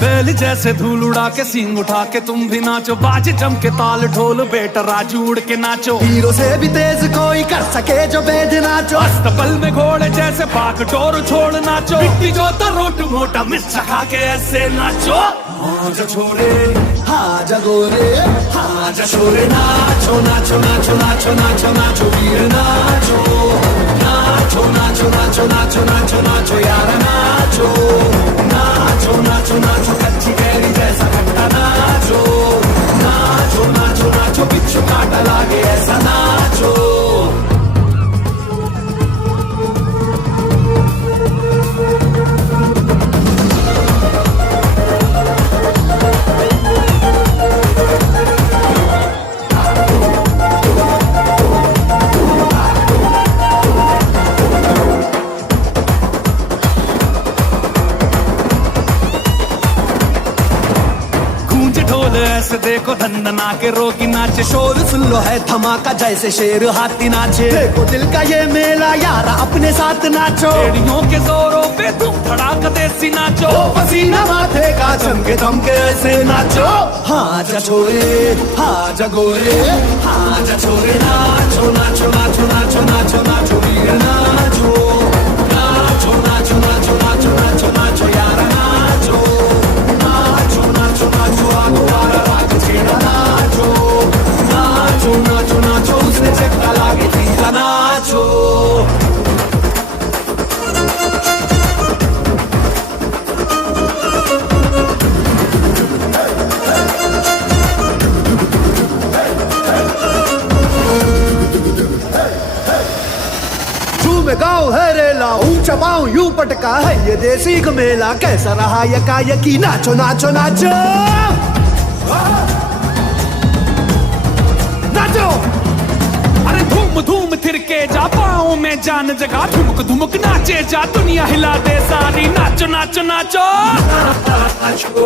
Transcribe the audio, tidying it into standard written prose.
बैल जैसे धूल उड़ा के सींग उठा के तुम भी नाचो, बाजे जम के ताल ढोल बेटा राजू उड़ के नाचो। हीरो से भी तेज कोई कर सके जो बेद नाचो, अस्तबल में घोड़े जैसे पाक डोर छोड़ नाचो। मिट्टी जोता रोट मोटा मिर्चा खा के ऐसे नाचो। हाँ जा छोरे हाँ जगोरे हाँ जा छोरे नाचो नाचो नाचो नाचो नाचो नाचो वीर नाचो नाचो नाचो नाचो नाचो नाचो नाचो यार नाचो नाचो नाचो नाचो कच्ची कैरी जैसा खट्टा नाचो नाचो नाचो नाचो बिच्छू काटा लागे ऐसा नाचो। ऐसे देखो धंधना के रोकी नाचे, शोर सुन लो है धमाका जैसे शेर हाथी नाचे। देखो दिल का ये मेला यारा अपने साथ नाचो, एड़ियों के जोरों पे तुम धड़ाका देसी नाचो। पसीना माथे का चमके दमके ऐसे नाचो। हाँ जा छोरे हाँ जा गोरे हाँ जा छोरे नाचो नाचो नाचो नाचो नाचो नाचो वीर नाचो नाचो नाचो नाचो नाचो नाचो नाचो यार नाचो नाचो नाचो नाचो आगो वारा राग छेड़ा नाचो नाचो नाचो नाचो उसने चक्का लागे तीजा नाचो। गाँव है रेला ऊंचा पाँव यूं पटका है ये देसी मेला। कैसा रहा यकायकी नाचो नाचो नाचो नाचो। अरे धूम धूम थिरके जा पाँव में जान जगा, धुमक धुमक नाचे जा दुनिया हिला दे सारी। नाचो नाचो नाचो नाचो